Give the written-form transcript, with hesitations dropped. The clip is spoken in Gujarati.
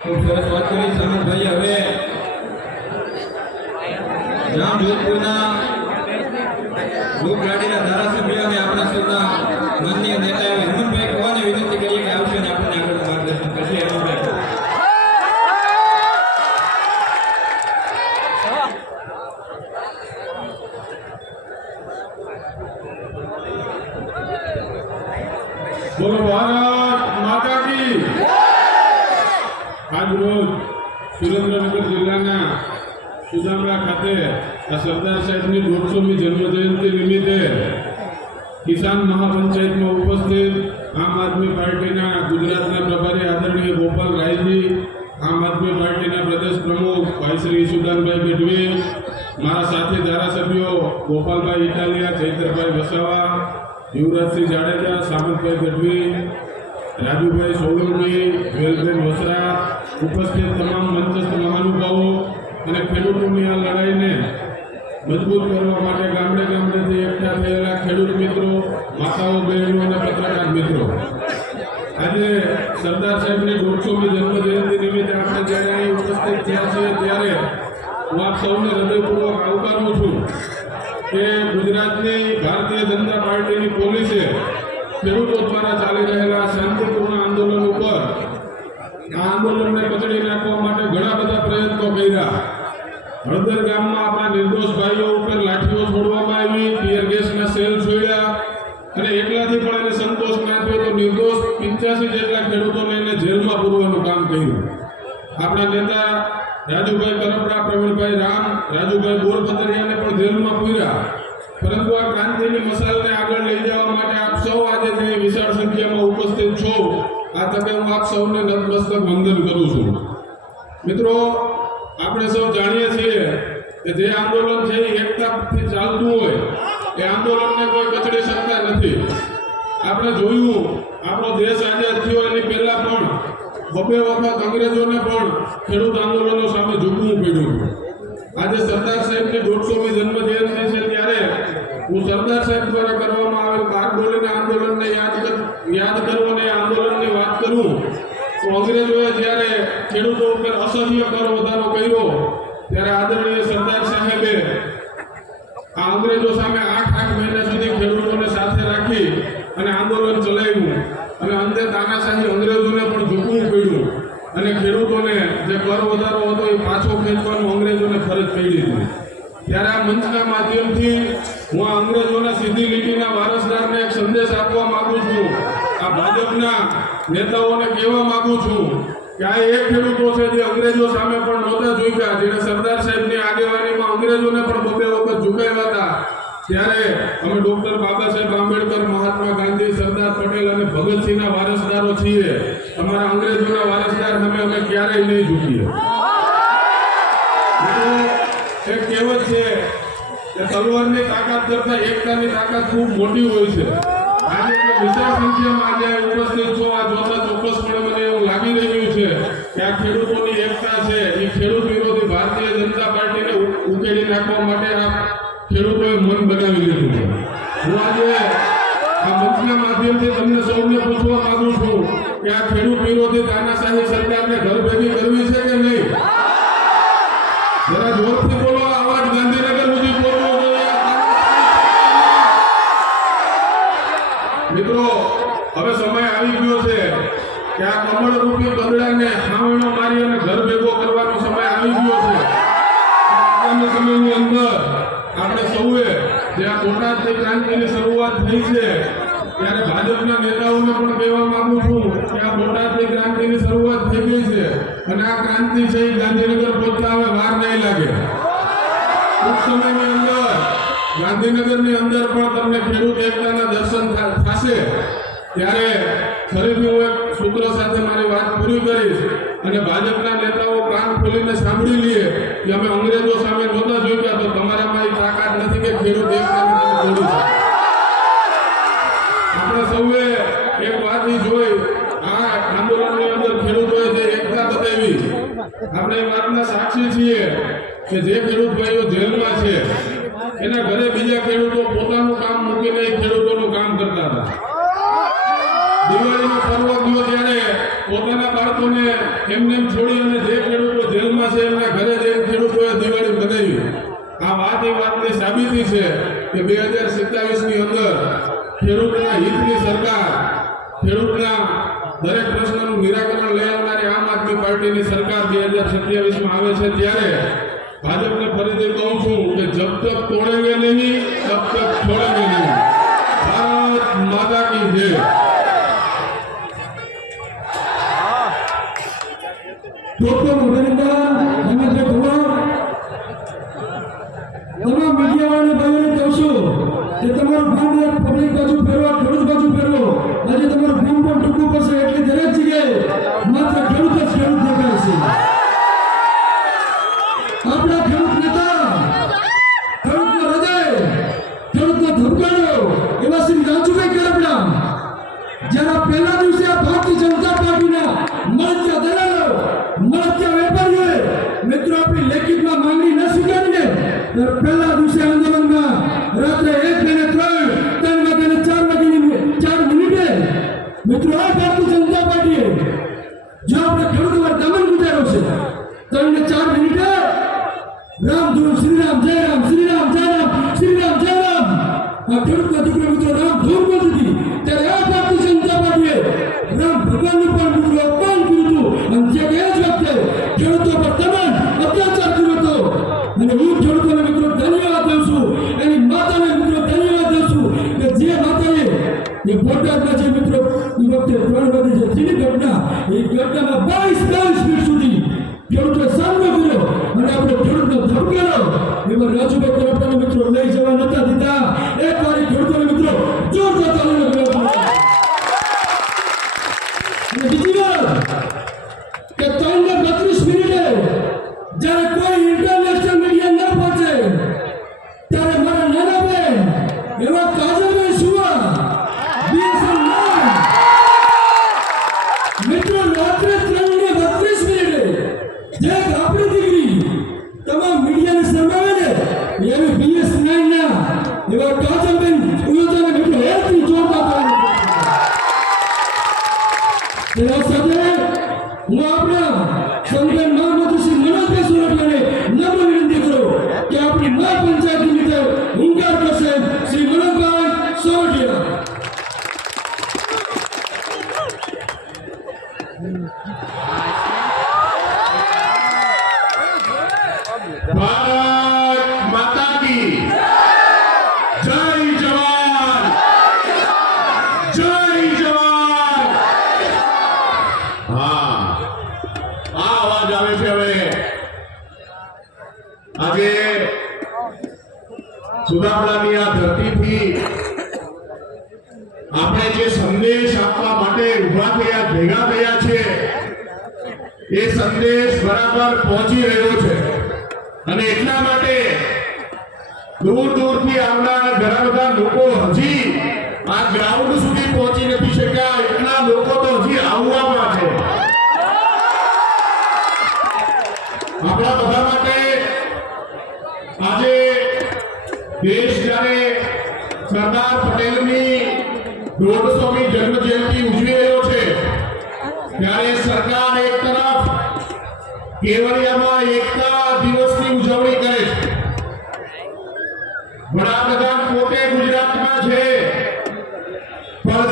ખૂબ સરસ વાત કરી સામંતભાઈ. હવે જામજોધપુરના લોકલાડીના ધારાસભ્ય અને આપણા સૌના માનનીય નેતા એવા હેમંતભાઈ ખોવાને વિનંતી કરીએ કે આવશે અને આપણને આગળ માર્ગદર્શન કરશે. હેમંતભાઈ ખોવા. બોલો ભારત માતા કી આજ રોજ સુરેન્દ્રનગર જિલ્લાના સુદામડા ખાતે આ સરદાર સાહેબની 150મી જન્મજયંતિ નિમિત્તે કિસાન મહાપંચાયતમાં ઉપસ્થિત આમ આદમી પાર્ટીના ગુજરાતના પ્રભારી આદરણીય ગોપાલ રાયજી, આમ આદમી પાર્ટીના પ્રદેશ પ્રમુખ ભાઈ શ્રી ઈશુદાનભાઈ ગઢવી, મારા સાથી ધારાસભ્યો ગોપાલભાઈ ઇટાલિયા, ચૈતરભાઈ વસાવા, યુવરાજસિંહ જાડેજા, સામંતભાઈ ગઢવી, રાજુભાઈ સોલંકી, વેલબેન વસરા, ઉપસ્થિત તમામ મંચસ્થ મહાનુભાવો અને ખેડૂતોની આ લડાઈને મજબૂત કરવા માટે ગામડે ગામડેથી એકઠા થયેલા ખેડૂત મિત્રો, માતાઓ, બહેનો અને પત્રકાર મિત્રો, આજે સરદાર સાહેબની 150મી જન્મજયંતિ નિમિત્તે આપણે જ્યારે અહીં ઉપસ્થિત થયા છીએ ત્યારે હું આપ સૌને હૃદયપૂર્વક આવકારું છું કે ગુજરાતની ભારતીય જનતા પાર્ટીની પોલીસે ખેડૂતો દ્વારા ચાલી રહેલા શાંતિપૂર્ણ આંદોલન ઉપર આ આંદોલનને કચડી નાખવા માટે ઘણા બધા પ્રયત્નો કર્યા. હળદર ગામમાં આપણા નિર્દોષ ભાઈઓ ઉપર લાઠીઓ છોડવામાં આવી, ટીયર ગેસના સેલ છોડ્યા અને એટલાથી પણ એને સંતોષ ના થયો તો નિર્દોષ 85 જેટલા ખેડૂતોને એને જેલમાં પૂરવાનું કામ કર્યું. આપણા નેતા રાજુભાઈ કરપડા, પ્રવીણભાઈ રામ, રાજુભાઈ બોરફતરિયાને પણ જેલમાં પૂર્યા. પરંતુ આ ક્રાંતિની મશાલને આગળ લઈ જવા માટે આપ સૌ આજે જે વિશાળ સંખ્યામાં ઉપસ્થિત છો, આ તકે હું આપ સૌને નતમસ્તક વંદન કરું છું. મિત્રો, આપણે સૌ જાણીએ છીએ કે જે આંદોલન છે એ એકતાથી ચાલતું હોય એ આંદોલનને કોઈ કચડી શકતા નથી. આપણે જોયું આપણો દેશ આઝાદ થયો એની પહેલા પણ બબે વખત અંગ્રેજોને પણ ખેડૂત આંદોલનો સામે ઝૂકવું પડ્યું. આજે સરદાર સાહેબની 150મી જન્મજયંતિ છે ત્યારે હું સરદાર સાહેબ દ્વારા કરવામાં આવેલ બારડોલીના આંદોલનને યાદ કરું અને આંદોલનની વાત કરું તો અંગ્રેજોએ જ્યારે ખેડૂતો ઉપર અસહ્ય કર વધારો કર્યો ત્યારે આદરણીય સરદાર સાહેબે આ અંગ્રેજો સામે 8 મહિના સુધી ખેડૂતોને સાથે રાખી અને આંદોલન ચલાવ્યું અને અંતે તાનાશાહી અંગ્રેજોને પણ ઝૂકવું પડ્યું અને ખેડૂતોને જે કર વધારો હતો એ પાછો ખેંચવાનું અંગ્રેજોને ફરજ પડી હતી. ત્યારે આ મંચના માધ્યમથી હું આ અંગ્રેજોના સીધી લીટીના વારસદારને એક સંદેશ આપવા માંગુ છું. આ ભાજપના નેતાઓને કહેવા માંગુ છું કે આ એ ખેડૂતો છે જે અંગ્રેજો સામે પણ નહોતા ઝૂક્યા, જેને સરદાર સાહેબની આગેવાનીમાં અંગ્રેજોને પણ બબે વખત ઝુકાવ્યા હતા. ત્યારે અમે ડોક્ટર બાબા સાહેબ આંબેડકર, મહાત્મા ગાંધી, સરદાર પટેલ અને ભગતસિંહના વારસદારો છીએ. અમારા અંગ્રેજોના વારસદાર સામે અમે ક્યારેય નહીં ઝૂકીએ. એક કહેવત છે કે તલવારની તાકાત કરતાં એકતાની તાકાત ખૂબ મોટી હોય છે. આજે વિશાળ સંખ્યામાં આજે ઉપસ્થિત છો, આ જોતા ચોક્કસપણે મને એવું લાગી રહ્યું છે કે આ ખેડૂતોની એકતા છે એ ખેડૂત વિરોધી ભારતીય જનતા પાર્ટીને ઉકેલી નાખવા માટે આ ખેડૂતોએ મન બનાવી લીધું છે. હું આજે આ મંચના માધ્યમથી તમને સૌને પૂછવા માંગુ છું કે આ ખેડૂત વિરોધી તાનાશાહી સરકારને ઘર ભેગી કરવી છે કે નહીં? જરા જોરથી બોલો, આવાજ ગાંધીનગર સુધી પહોંચવો જોઈએ. મિત્રો, હવે સમય આવી ગયો છે કે આ કમળ રૂપી બદડાને હાવણો મારી અને ઘર ભેગો કરવાનો સમય આવી ગયો છે. આગામી સમયની અંદર આપણે સૌએ જે આ બોટાદની ક્રાંતિની શરૂઆત થઈ છે ત્યારે ભાજપના નેતાઓને પણ કહેવા માંગુ છું કે આ બોટાદની ક્રાંતિની શરૂઆત થઈ ગઈ છે અને આ ક્રાંતિ છે એ ગાંધીનગર પહોંચતા હવે વાર નહીં લાગે. ટૂંક સમયની અંદર ગાંધીનગરની અંદર પણ તમને ખેડૂત એકતાના દર્શન થશે. ત્યારે ફરીથી હું એક સૂત્ર સાથે મારી વાત પૂરી કરીશ અને ભાજપના નેતાઓ કાન ખોલીને સાંભળી લઈએ કે અમે અંગ્રેજો સામે નહોતા ઝૂક્યા તો તમારામાં એ તાકાત નથી કે ખેડૂત એકતાને તમે તોડી શકો. આપણે સૌએ એક વાત જોઈ, આ આંદોલનની અંદર ખેડૂતોએ જે એકતા બતાવી, આપણે એ વાતના સાક્ષી છીએ કે જે ખેડૂત ભાઈઓ જેલમાં છે એના ઘરે બીજા ખેડૂતો પોતાનું કામ મૂકીને ખેડૂતોનું કામ કરતા હતા. દિવાળીનો પર્વ ગયો ત્યારે પોતાના બાળકોને એમને એમ છોડી અને જે ખેડૂતો જેલમાં છે એમના ઘરે જઈને ખેડૂતોએ દિવાળી બનાવી. આ વાત એ વાતની સાબિતી છે કે 2027ની અંદર ખેડૂતના હિતની સરકાર, ખેડૂતના દરેક પ્રશ્નનું નિરાકરણ લઈ આવનારી આમ આદમી પાર્ટીની સરકાર 2027માં આવે છે. ત્યારે ભાજપને ફરીથી કહું છું કે જબ તક તોડેંગે નહીં તબ તક છોડેંગે નહીં. ભારત માતા કી જય. ડોક્ટર મોઢેરિંદા અને જે તમામ મીડિયાવાળા ભાઈઓને કહું છું કે તમારું ફોન પબ્લિક બાજુ ફેરવો, ખેડૂત બાજુ ફેરવો. આજે તમારું ફોન પણ ટૂંકું પડશે એટલે દરેક જગ્યાએ માત્ર ખેડૂત જ ખેડૂત દેખાય છે. આપણા ખેડૂત નેતા, ખેડૂતનો હૃદય, ખેડૂતનો ધબકારો એવા શ્રી રાજુભાઈ કરપડા જ્યારે પહેલા દિવસે આ ભારતીય જનતા પાર્ટીના મળતિયા દલાલો, મળતિયા વેપારીઓએ મિત્રો આપણી લેખિતમાં માંગણી ન સ્વીકારીને ત્યારે પહેલા દિવસે આંદોલનમાં રાત્રે 1, 2, 3 વાગે 4 મિનિટે મિત્રો આ ભારતીય જનતા પાર્ટીએ જો આપણે ખેડૂતો પર દમન ગુજાર્યો છે 3 ને 4 મિનિટે રામધૂન શ્રીરામ જય રામ, શ્રીરામ જય રામ, શ્રીરામ જય રામ આ ખેડૂતના દીકરા મિત્રો રામધૂન બોલતી ત્યારે આ ભારતીય જનતા પાર્ટીએ રામ ભગવાનનું પણ મિત્રો અપમાન કર્યું હતું અને જે એ જ વખતે ખેડૂતો પર દમન અત્યાચાર કર્યો હતો. અને હું ખેડૂતોને મિત્રો ધન્યવાદ દઉં છું, એની માતાને મિત્રો ધન્યવાદ દઉં છું કે જે માતાએ એ બોટાદના જે મિત્રો એ વખતે 3 વાગે જે થયેલી ઘટના, એ ઘટનામાં 22 મિનિટ સુધી ખેડૂતોએ સામનો કર્યો અને આપણે ખેડૂતનો ધબકારો એમાં રાજુભાઈ કરપડાને મિત્રો લઈ જવા નતા દીધા. એક વાર ખેડૂતોને મિત્રો જોરદાર તાલીઓ ગયો. અને બીજી વાત કે 3 ને 32 મિનિટે જ્યારે કોઈ ઇન્ટરનેશનલ મીડિયા ન પહોંચે ત્યારે મારા નાના બેન એવા કાજલભાઈ સુવા BSN મિત્રો રાત્રે 3 ને 32 મિનિટે જે આપણી દીકરી તમામ મીડિયાને શરમાવે ને એવી BS9 ના એવા કાજલબેન ઉયોજાને મિત્રો હેરથી જોરદાર તેના સાથે હું આપણા સંગઠન મહામંત્રી શ્રી મનોજભાઈ સોરઠિયાને નમ્ર વિનંતી કરું કે આપણી મહા પંચાયતની લીધે હુંકાર કરશે શ્રી મનોજભાઈ સોરઠિયા. ભારત માતા કી જય. જવાન જય જવાન. હા, આ અવાજ આવે છે. હવે આજે સુદાપડાની આ ધરતીથી આપણે જે સંદેશ આપવા માટે ઉભા થયા, ભેગા થયા છે, એ સંદેશ બરાબર પહોંચી રહ્યો છે. અને એટલા માટે દૂર દૂરથી આવનારા ઘણા બધા લોકો હજી આ ગ્રાઉન્ડ સુધી પહોંચી નથી શક્યા. એટલા લોકો તો હજી આવવામાં છે. આપણા બધા માટે આજે દેશ જ્યારે સરદાર પટેલની 150મી જન્મ જયંતિ ઉજવી રહ્યો છે ત્યારે સરકાર એક તરફ કેવડિયામાં એકતા દિવસ